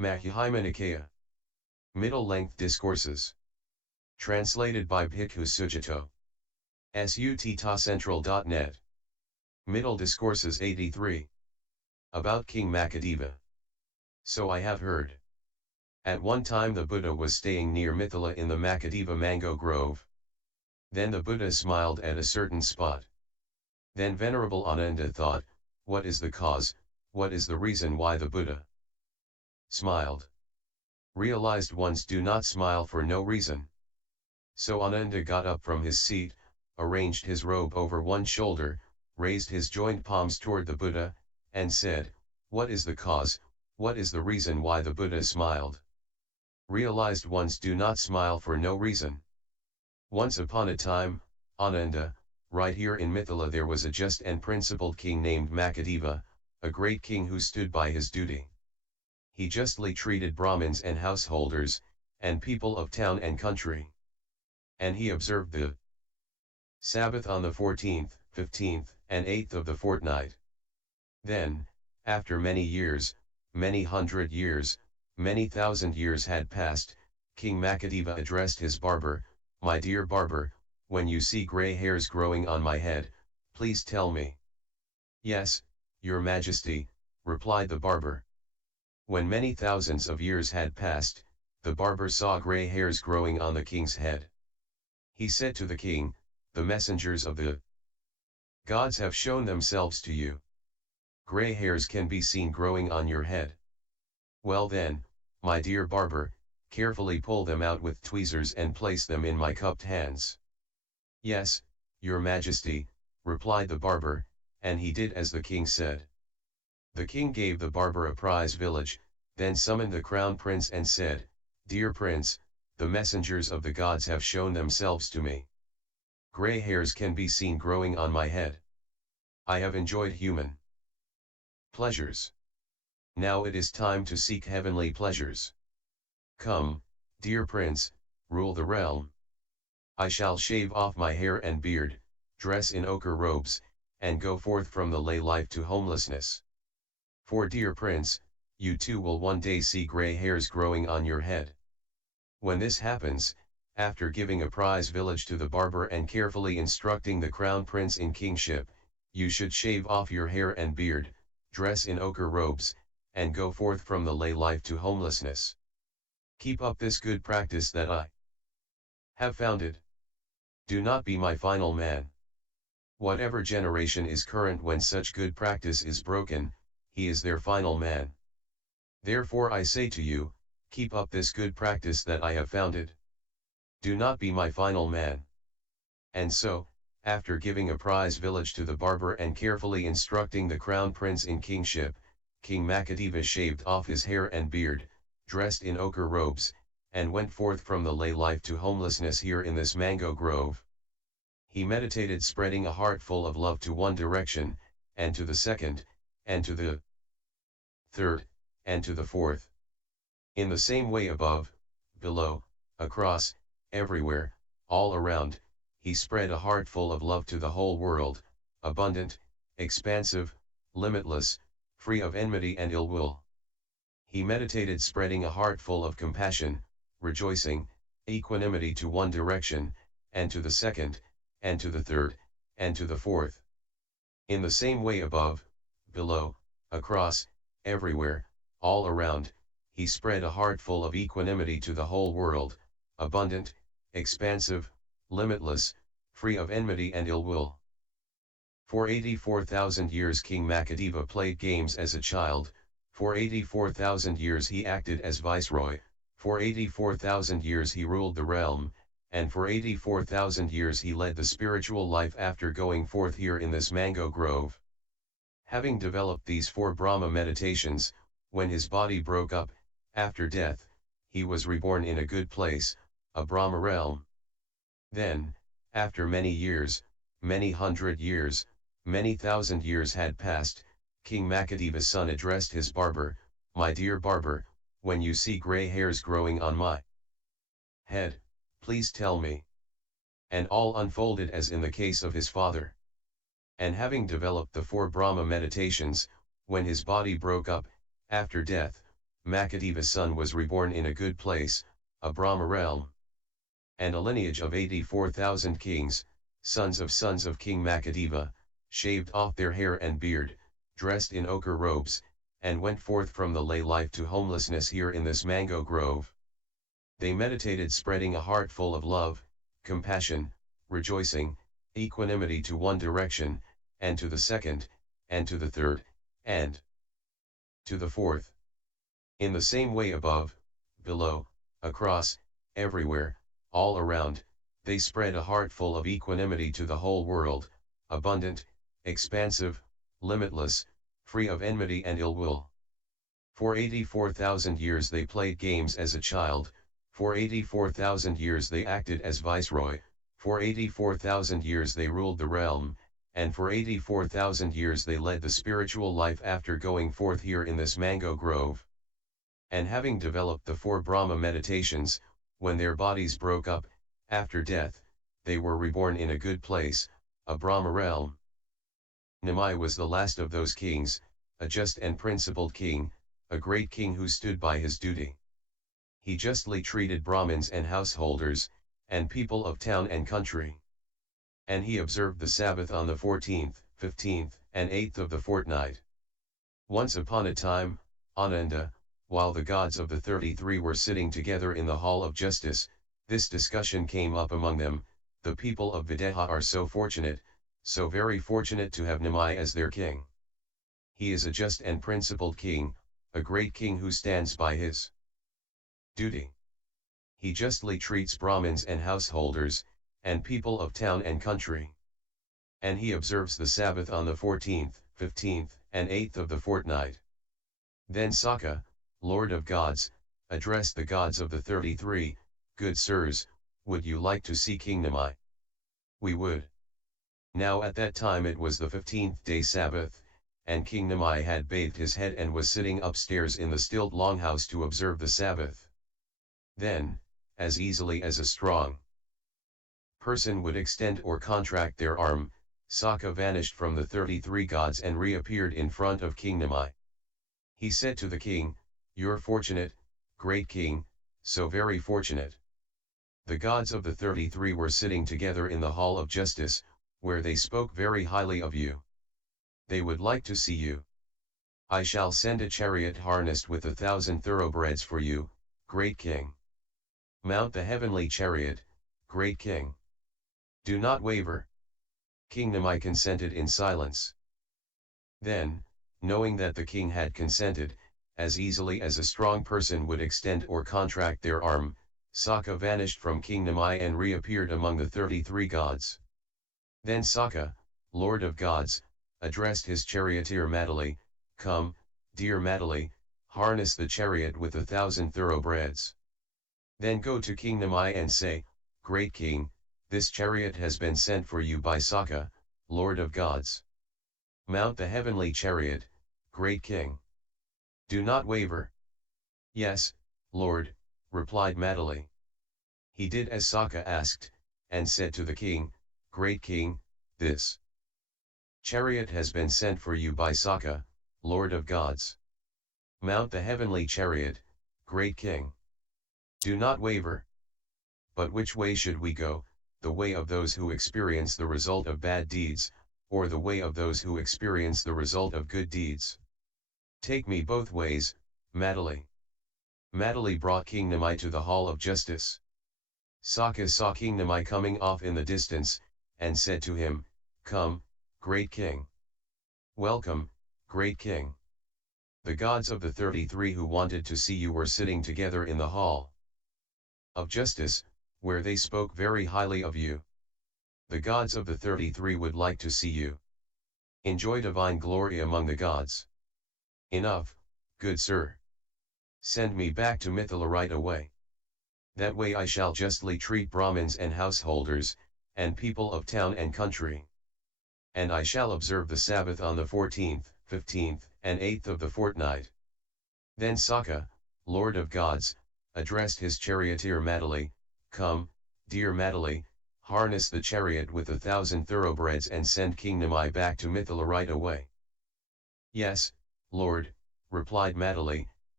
Makhadeva Nikaya. Middle-length discourses. Translated by Bhikkhu Sujato. Sutta.central.net. Middle Discourses 83. About King Makhadeva. So I have heard. At one time the Buddha was staying near Mithila in the Makhadeva mango grove. Then the Buddha smiled at a certain spot. Then Venerable Ananda thought, what is the cause, what is the reason why the Buddha smiled? Realized ones do not smile for no reason. So Ananda got up from his seat, arranged his robe over one shoulder, raised his joined palms toward the Buddha, and said, what is the cause, what is the reason why the Buddha smiled? Realized ones do not smile for no reason. Once upon a time, Ananda, right here in Mithila there was a just and principled king named Makhadeva, a great king who stood by his duty. He justly treated Brahmins and householders, and people of town and country. And he observed the Sabbath on the 14th, 15th, and 8th of the fortnight. Then, after many years, many hundred years, many thousand years had passed, King Makhadeva addressed his barber, my dear barber, when you see grey hairs growing on my head, please tell me. Yes, your majesty, replied the barber. When many thousands of years had passed, the barber saw grey hairs growing on the king's head. He said to the king, the messengers of the gods have shown themselves to you. Grey hairs can be seen growing on your head. Well then, my dear barber, carefully pull them out with tweezers and place them in my cupped hands. Yes, your majesty, replied the barber, and he did as the king said. The king gave the barber a prize village, then summoned the crown prince and said, dear prince, the messengers of the gods have shown themselves to me. Grey hairs can be seen growing on my head. I have enjoyed human pleasures. Now it is time to seek heavenly pleasures. Come, dear prince, rule the realm. I shall shave off my hair and beard, dress in ochre robes, and go forth from the lay life to homelessness. For dear prince, you too will one day see grey hairs growing on your head. When this happens, after giving a prize village to the barber and carefully instructing the crown prince in kingship, you should shave off your hair and beard, dress in ochre robes, and go forth from the lay life to homelessness. Keep up this good practice that I have founded. Do not be my final man. Whatever generation is current when such good practice is broken, he is their final man. Therefore I say to you, keep up this good practice that I have founded. Do not be my final man. And so, after giving a prize village to the barber and carefully instructing the crown prince in kingship, King Makhadeva shaved off his hair and beard, dressed in ochre robes, and went forth from the lay life to homelessness here in this mango grove. He meditated spreading a heart full of love to one direction, and to the second, and to the third, and to the fourth. In the same way above, below, across, everywhere, all around, he spread a heart full of love to the whole world, abundant, expansive, limitless, free of enmity and ill will. He meditated spreading a heart full of compassion, rejoicing, equanimity to one direction, and to the second, and to the third, and to the fourth. In the same way above, below, across, everywhere, all around, he spread a heart full of equanimity to the whole world, abundant, expansive, limitless, free of enmity and ill will. For 84,000 years King Makhadeva played games as a child, for 84,000 years he acted as viceroy, for 84,000 years he ruled the realm, and for 84,000 years he led the spiritual life after going forth here in this mango grove. Having developed these 4 Brahma meditations, when his body broke up, after death, he was reborn in a good place, a Brahma realm. Then, after many years, many hundred years, many thousand years had passed, King Makhadeva's son addressed his barber, my dear barber, when you see grey hairs growing on my head, please tell me. And all unfolded as in the case of his father. And having developed the 4 Brahma meditations, when his body broke up, after death, Makadeva's son was reborn in a good place, a Brahma realm. And a lineage of 84,000 kings, sons of King Makhadeva, shaved off their hair and beard, dressed in ochre robes, and went forth from the lay life to homelessness here in this mango grove. They meditated spreading a heart full of love, compassion, rejoicing, equanimity to one direction, and to the second, and to the third, and to the fourth. In the same way above, below, across, everywhere, all around, they spread a heart full of equanimity to the whole world, abundant, expansive, limitless, free of enmity and ill will. For 84,000 years they played games as a child, for 84,000 years they acted as viceroy, for 84,000 years they ruled the realm, and for 84,000 years they led the spiritual life after going forth here in this mango grove. And having developed the 4 Brahma meditations, when their bodies broke up, after death, they were reborn in a good place, a Brahma realm. Nimi was the last of those kings, a just and principled king, a great king who stood by his duty. He justly treated Brahmins and householders, and people of town and country. And he observed the Sabbath on the 14th, 15th, and 8th of the fortnight. Once upon a time, Ananda, while the gods of the 33 were sitting together in the hall of justice, this discussion came up among them: the people of Videha are so fortunate, so very fortunate to have Nimi as their king. He is a just and principled king, a great king who stands by his duty. He justly treats Brahmins and householders, and people of town and country. And he observes the Sabbath on the 14th, 15th, and 8th of the fortnight. Then Sakka, Lord of gods, addressed the gods of the 33, "Good sirs, would you like to see King Nimi?" "We would." Now at that time it was the 15th day Sabbath, and King Nimi had bathed his head and was sitting upstairs in the stilt longhouse to observe the Sabbath. Then, as easily as a strong person would extend or contract their arm, Sakka vanished from the 33 gods and reappeared in front of King Nimi. He said to the king, "You're fortunate, great king, so very fortunate. The gods of the 33 were sitting together in the hall of justice, where they spoke very highly of you. They would like to see you. I shall send a chariot harnessed with 1,000 thoroughbreds for you, great king. Mount the heavenly chariot, great king. Do not waver." King Nimi consented in silence. Then, knowing that the king had consented, as easily as a strong person would extend or contract their arm, Sakka vanished from King Nimi and reappeared among the 33 gods. Then Sakka, Lord of gods, addressed his charioteer Matali, "Come, dear Matali, harness the chariot with 1,000 thoroughbreds. Then go to King Nimi and say, 'Great king, this chariot has been sent for you by Sakka, Lord of gods. Mount the heavenly chariot, great king. Do not waver.'" "Yes, Lord," replied Matali. He did as Sakka asked, and said to the king, "Great king, this chariot has been sent for you by Sakka, Lord of gods. Mount the heavenly chariot, great king. Do not waver. But which way should we go, the way of those who experience the result of bad deeds, or the way of those who experience the result of good deeds? Take me both ways, Matali." Matali brought King Nimi to the hall of justice. Sakka saw King Nimi coming off in the distance, and said to him, "Come, great king. Welcome, great king. The gods of the 33 who wanted to see you were sitting together in the hall of justice, where they spoke very highly of you. The gods of the 33 would like to see you. Enjoy divine glory among the gods. Enough, good sir. Send me back to Mithila right away. That way I shall justly treat Brahmins and householders, and people of town and country. And I shall observe the Sabbath on the 14th, 15th, and 8th of the fortnight." Then Sakka, Lord of gods, addressed his charioteer Matali, "Come, dear Matali, harness the chariot with 1,000 thoroughbreds and send King Nimi back to Mithila right away." "Yes, Lord," replied Matali,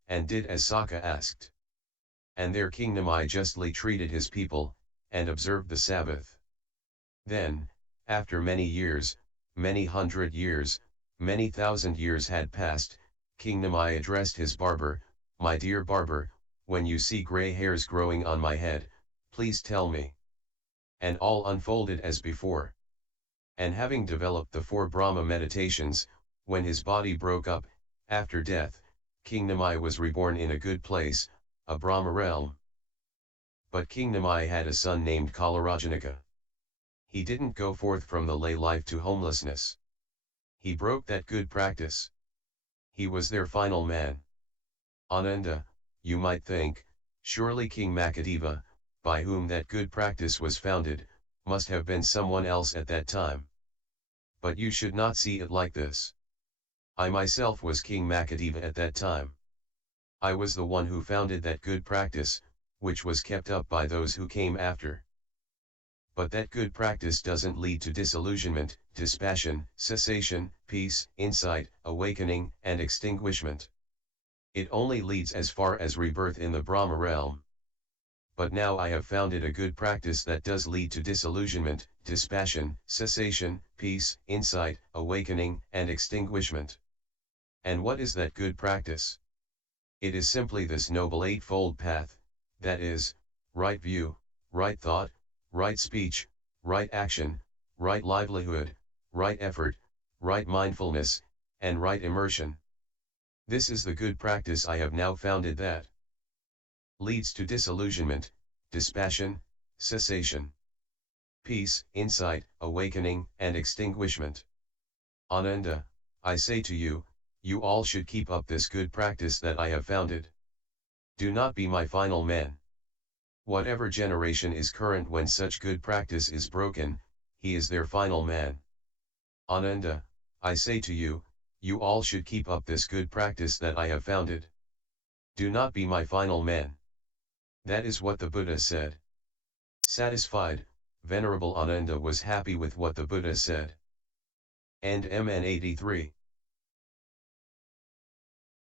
and did as Sakka asked. And there King Nimi justly treated his people, and observed the Sabbath. Then, after many years, many hundred years, many thousand years had passed, King Nimi addressed his barber, "My dear barber, when you see grey hairs growing on my head, please tell me." And all unfolded as before. And having developed the 4 Brahma meditations, when his body broke up, after death, King Nimi was reborn in a good place, a Brahma realm. But King Nimi had a son named Kalarajanika. He didn't go forth from the lay life to homelessness. He broke that good practice. He was their final man. Ananda, you might think, surely King Makhadeva, by whom that good practice was founded, must have been someone else at that time. But you should not see it like this. I myself was King Makhadeva at that time. I was the one who founded that good practice, which was kept up by those who came after. But that good practice doesn't lead to disillusionment, dispassion, cessation, peace, insight, awakening, and extinguishment. It only leads as far as rebirth in the Brahma realm. But now I have founded a good practice that does lead to disillusionment, dispassion, cessation, peace, insight, awakening, and extinguishment. And what is that good practice? It is simply this noble eightfold path, that is, right view, right thought, right speech, right action, right livelihood, right effort, right mindfulness, and right immersion. This is the good practice I have now founded that leads to disillusionment, dispassion, cessation, peace, insight, awakening, and extinguishment. Ananda, I say to you, you all should keep up this good practice that I have founded. Do not be my final man. Whatever generation is current when such good practice is broken, he is their final man. Ananda, I say to you, you all should keep up this good practice that I have founded. Do not be my final man. That is what the Buddha said. Satisfied, Venerable Ananda was happy with what the Buddha said. And MN 83.